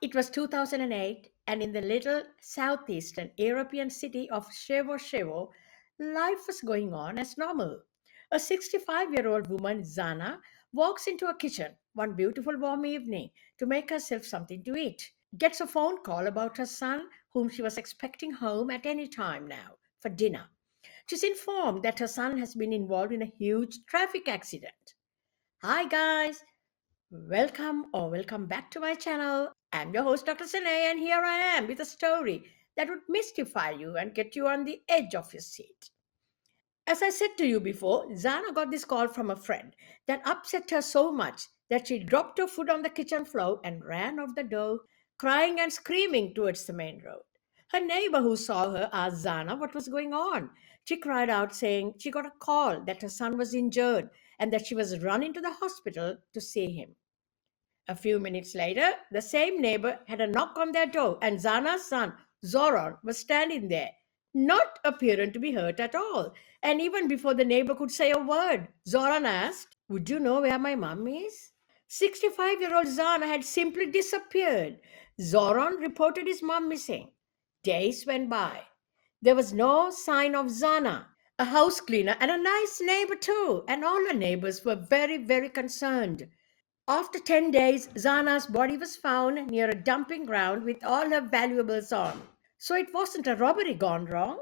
It was 2008, and in the little southeastern European city of Shevo, life was going on as normal. A 65-year-old woman, Zana, walks into a kitchen one beautiful warm evening to make herself something to eat. Gets a phone call about her son, whom she was expecting home at any time now for dinner. She's informed that her son has been involved in a huge traffic accident. Hi, guys. Welcome back to my channel. I'm your host, Dr. Sine, and here I am with a story that would mystify you and get you on the edge of your seat. As I said to you before, Zana got this call from a friend that upset her so much that she dropped her food on the kitchen floor and ran off the door, crying and screaming towards the main road. Her neighbor who saw her asked Zana what was going on. She cried out, saying she got a call that her son was injured and that she was running to the hospital to see him. A few minutes later, the same neighbor had a knock on their door, and Zana's son, Zoran, was standing there, not appearing to be hurt at all. And even before the neighbor could say a word, Zoran asked, "Would you know where my mum is?" 65-year-old Zana had simply disappeared. Zoran reported his mum missing. Days went by. There was no sign of Zana, a house cleaner and a nice neighbor too, and all the neighbors were very, very concerned. After 10 days, Zana's body was found near a dumping ground with all her valuables on. So it wasn't a robbery gone wrong.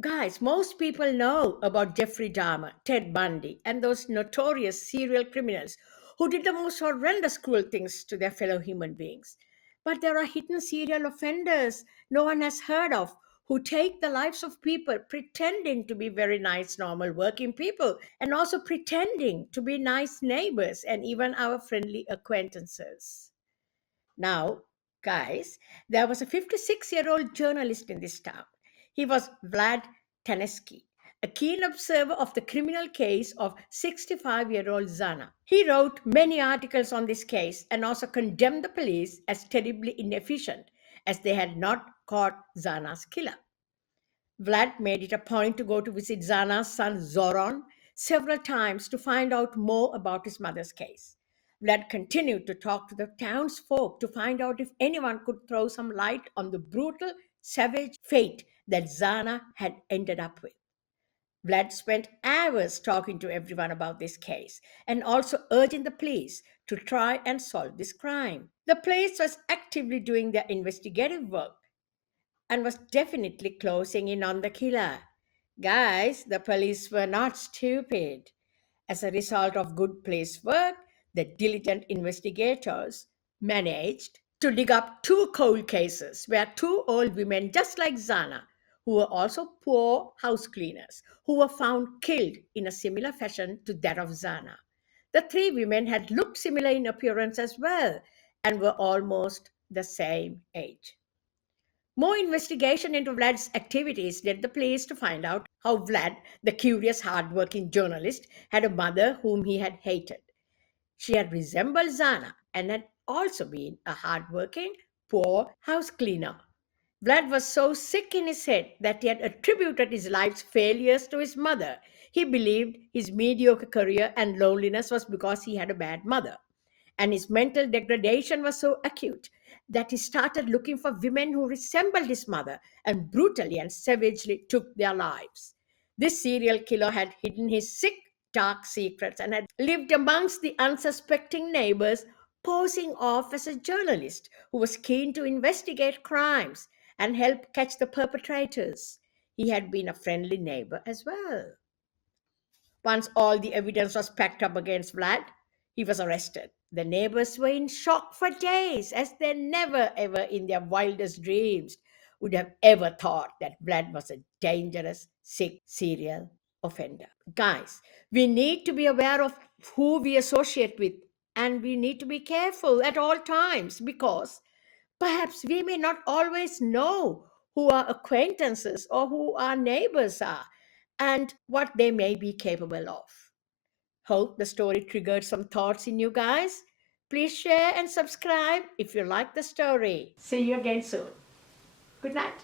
Guys, most people know about Jeffrey Dahmer, Ted Bundy, and those notorious serial criminals who did the most horrendous cruel things to their fellow human beings. But there are hidden serial offenders no one has heard of who take the lives of people pretending to be very nice, normal, working people and also pretending to be nice neighbors and even our friendly acquaintances. Now, guys, there was a 56-year-old journalist in this town. He was Vlad Taneski, a keen observer of the criminal case of 65-year-old Zana. He wrote many articles on this case and also condemned the police as terribly inefficient as they had not caught Zana's killer. Vlad made it a point to go to visit Zana's son Zoran several times to find out more about his mother's case. Vlad continued to talk to the townsfolk to find out if anyone could throw some light on the brutal, savage fate that Zana had ended up with. Vlad spent hours talking to everyone about this case and also urging the police to try and solve this crime. The police was actively doing their investigative work and was definitely closing in on the killer. Guys, the police were not stupid. As a result of good police work, the diligent investigators managed to dig up two cold cases where two old women, just like Zana, who were also poor house cleaners, who were found killed in a similar fashion to that of Zana. The three women had looked similar in appearance as well and were almost the same age. More investigation into Vlad's activities led the police to find out how Vlad, the curious, hard-working journalist, had a mother whom he had hated. She had resembled Zana and had also been a hard-working, poor house cleaner. Vlad was so sick in his head that he had attributed his life's failures to his mother. He believed his mediocre career and loneliness was because he had a bad mother. And his mental degradation was so acute that he started looking for women who resembled his mother and brutally and savagely took their lives. This serial killer had hidden his sick, dark secrets and had lived amongst the unsuspecting neighbors, posing off as a journalist who was keen to investigate crimes and help catch the perpetrators. He had been a friendly neighbor as well. Once all the evidence was packed up against Vlad, he was arrested. The neighbors were in shock for days, as they never ever in their wildest dreams would have ever thought that Vlad was a dangerous, sick serial offender. Guys, we need to be aware of who we associate with, and we need to be careful at all times because perhaps we may not always know who our acquaintances or who our neighbors are and what they may be capable of. Hope the story triggered some thoughts in you guys. Please share and subscribe if you like the story. See you again soon. Good night.